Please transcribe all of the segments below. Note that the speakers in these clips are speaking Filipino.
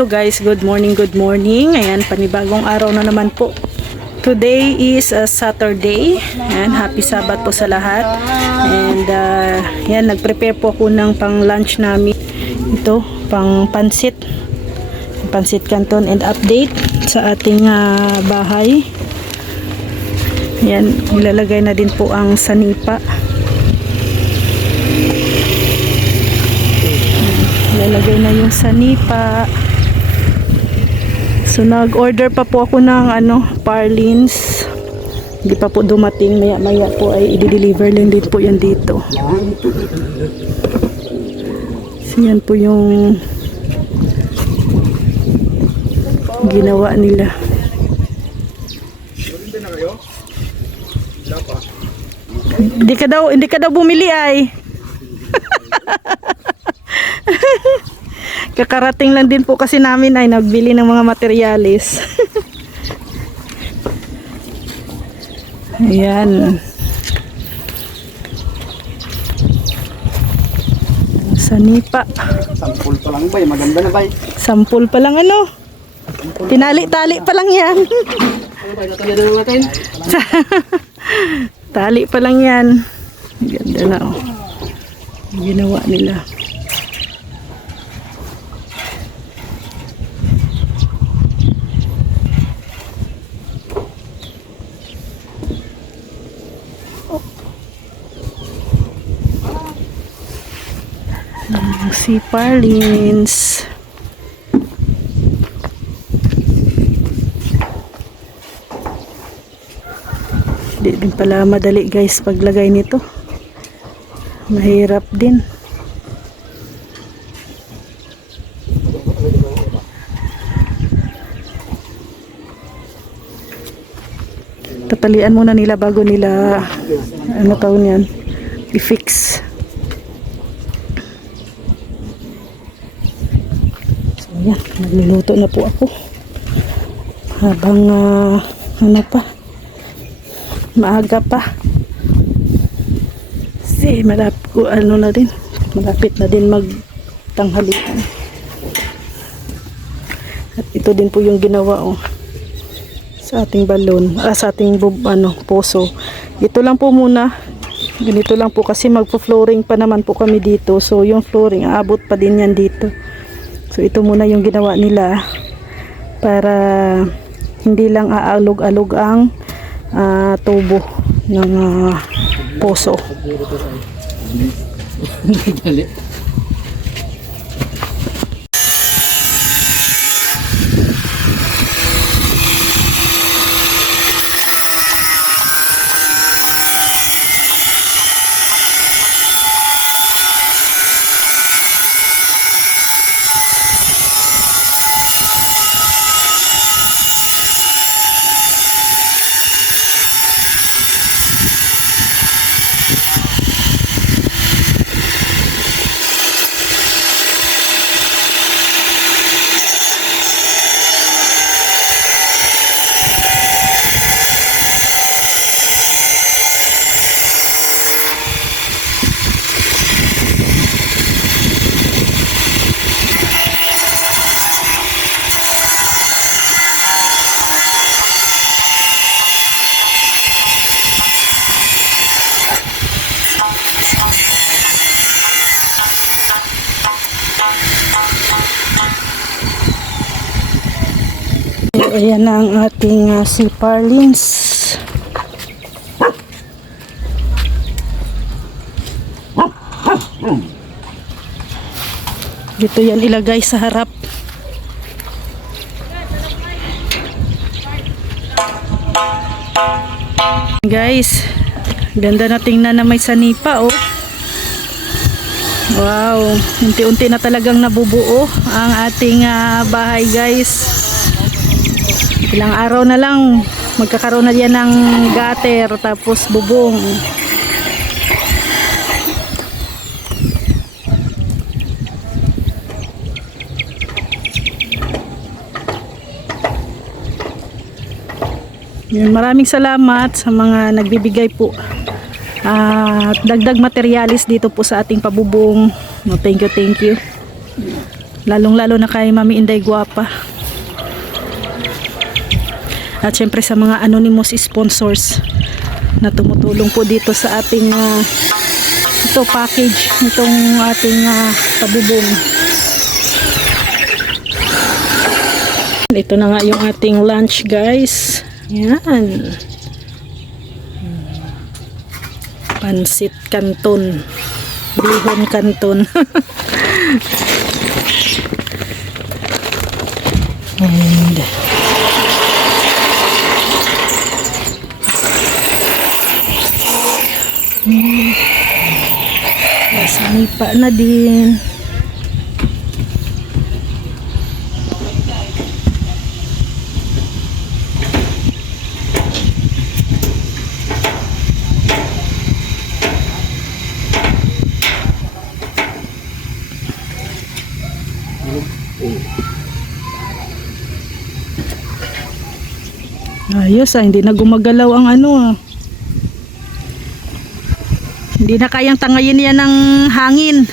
Hello guys, good morning, good morning. Ayan, panibagong araw na naman po. Today is a Saturday. Ayan, happy Sabat po sa lahat. And yan, nag-prepare po ako ng pang lunch namin. Ito, pang pansit canton and update sa ating bahay. Ayan, ilalagay na din po ang sanipa. Ilalagay na yung sanipa. So nag-order pa po ako ng parlins. Hindi pa po dumating, maya po ay i-deliver lang din po yan dito. So yan po yung ginawa nila. Hindi ka daw bumili ay. Kakarating lang din po kasi namin ay nagbili ng mga materialis. Ayan. Sanipa. Sampul pa lang bay, maganda na bay. Sampul pa lang ano? Tinali-tali pa lang yan. Tali pa lang yan. Ganda na oh. Ginawa nila. Si Parlins. Di din pala madali guys paglagay nito. Mahirap din. Tatalian muna nila bago nila tawag yan, i-fix. Ayan, nagluluto na po ako habang maaga pa kasi malapit na din magtanghalian. At ito din po yung ginawa sa ating balon, sa ating poso. Ito lang po muna, ganito lang po kasi magpo-flooring pa naman po kami dito, so yung flooring aabot pa din yan dito. So ito muna yung ginawa nila para hindi lang aalog-alog ang tubo ng poso. Ayan na ang ating si Parlins. Dito yan ilagay sa harap. Guys, ganda na tingnan na may sanipa oh. Wow, unti-unti na talagang nabubuo ang ating bahay guys. Ilang araw na lang magkakaroon na yan ng gutter tapos bubong. Maraming salamat sa mga nagbibigay po at dagdag materialis dito po sa ating pabubong. Thank you. Lalong-lalo na kay Mami Inday Guapa. At syempre sa mga anonymous sponsors na tumutulong po dito sa ating ito package nitong ating pabubong. Ito na nga yung ating lunch, guys. Yan. Pansit Canton. Bihon Canton. And sanipa na din. Ayos hindi na gumagalaw ang Hindi na kayang tangayin yan ng hangin.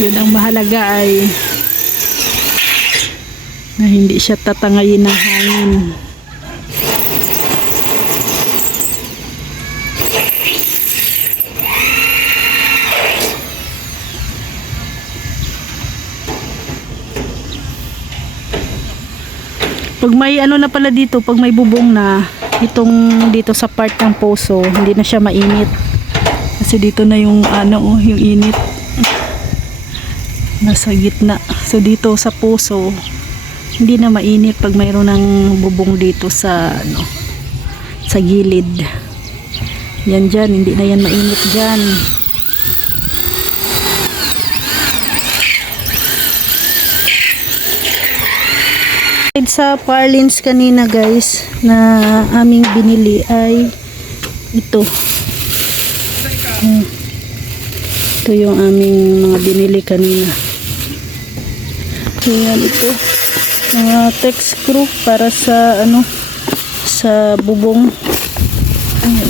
Yun ang mahalaga ay na hindi siya tatangayin ng hangin. Pag may na pala dito, pag may bubong na itong dito sa part ng poso, hindi na siya mainit. Kasi dito na yung yung init. Nasa gitna. So dito sa poso, hindi na mainit pag mayroon ng bubong dito sa sa gilid. Yan dyan, hindi na yan mainit dyan. Sa Parlins kanina, guys, na aming binili ay ito. Ito yung aming mga binili kanina. Ayan, ito mga tech screw para sa sa bubong. Ayan,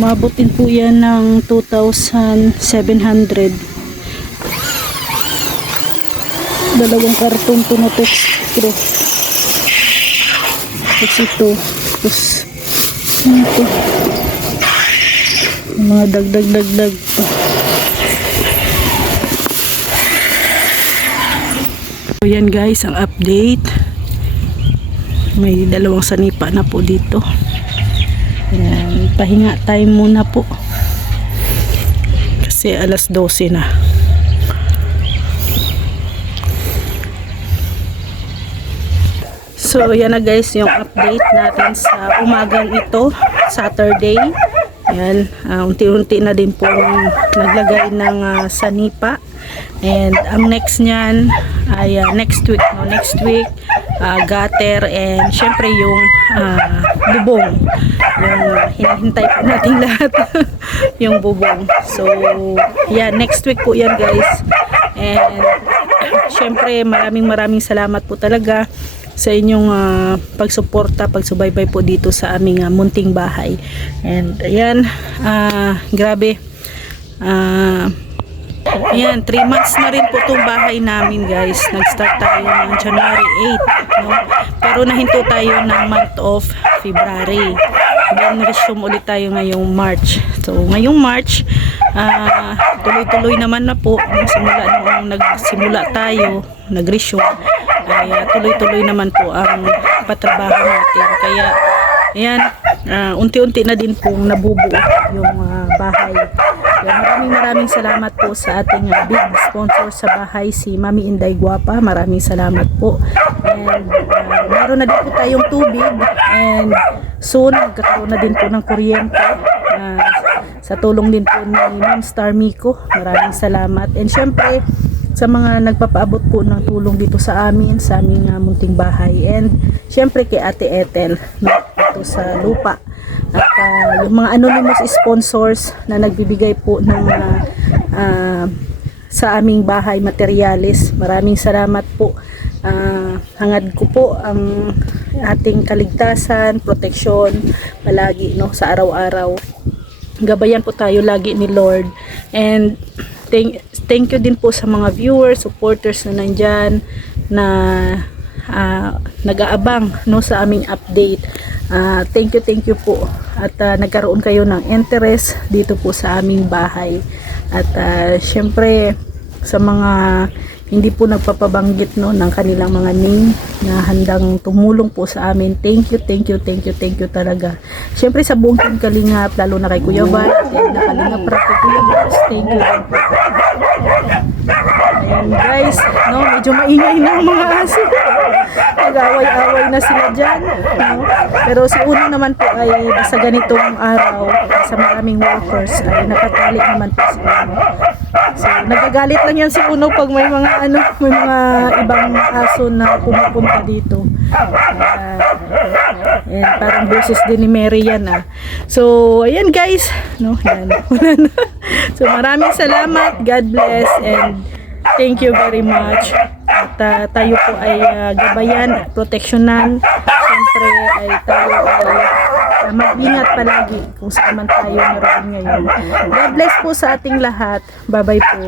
umabot din po yan ng 2,700. Dalawang karton to na textro. Tapos ito. Tapos ito. Mga dagdag pa. So yan, guys, ang update. May dalawang sanipa na po dito. Ayan, pahinga time muna po kasi alas 12 na. So yan na, guys, yung update natin sa umagang ito, Saturday. Ayan, unti-unti na din po naglagay ng sanipa. And ang next nyan ay next week, gutter, and syempre yung bubong, yung hinihintay po natin lahat. Yung bubong. So yan, next week po yan, guys. And syempre maraming salamat po talaga sa inyong pagsuporta, pagsubaybay po dito sa aming munting bahay. And ayan, grabe, ayan, 3 months na rin po itong bahay namin, guys. Nag-start tayo ng January 8, no? Pero nahinto tayo ng month of February. Then resume ulit tayo ngayong March. So ngayong March, tuloy-tuloy naman na po. Simula nung nagsimula tayo, nag-resume, ay tuloy-tuloy naman po ang patrabaho natin. Kaya ayan, unti-unti na din pong nabubuo yung bahay. Kaya maraming salamat po sa ating big sponsor sa bahay, si Mami Inday Guapa. Maraming salamat po. And meron na din po tayong tubig, and soon magkakaroon na din po ng kuryente sa tulong din po ni Ma'am Star Miko. Maraming salamat. And syempre sa mga nagpapaabot po ng tulong dito sa aming munting bahay, and syempre kay Ate Ethel, no, ito sa lupa, at yung mga anonymous sponsors na nagbibigay po ng sa aming bahay materyales. Maraming salamat po. hangad ko po ang ating kaligtasan, proteksyon palagi, no, sa araw-araw. Gabayan po tayo lagi ni Lord. And thank you din po sa mga viewers, supporters na nandyan na nag-aabang, no, sa aming update. Thank you po. At nagkaroon kayo ng interest dito po sa aming bahay. At syempre sa mga hindi po nagpapabanggit, no, ng kanilang mga name na handang tumulong po sa amin. Thank you talaga. Syempre sa buong Team Kalingap, lalo na kay Kuya Val, at na Kalingap Rap kay Kuya Bars, thank you din po. Ayan guys, no, medyo maingay na ang mga aso. Nag-away-away na sila dyan, no? Pero si Uno naman po ay basta ganitong araw sa maraming workers ay nakatali naman po sila. So nagagalit lang yan si Uno pag may mga may mga ibang aso na pumupunta dito. And parang boses din ni Mary yan So ayan guys, no, yan. So maraming salamat, God bless, and thank you very much. At tayo po ay gabayan, proteksyonan. Siyempre ay tayo ay mag-ingat palagi kung saan man tayo naroon ngayon. God bless po sa ating lahat. Bye bye po.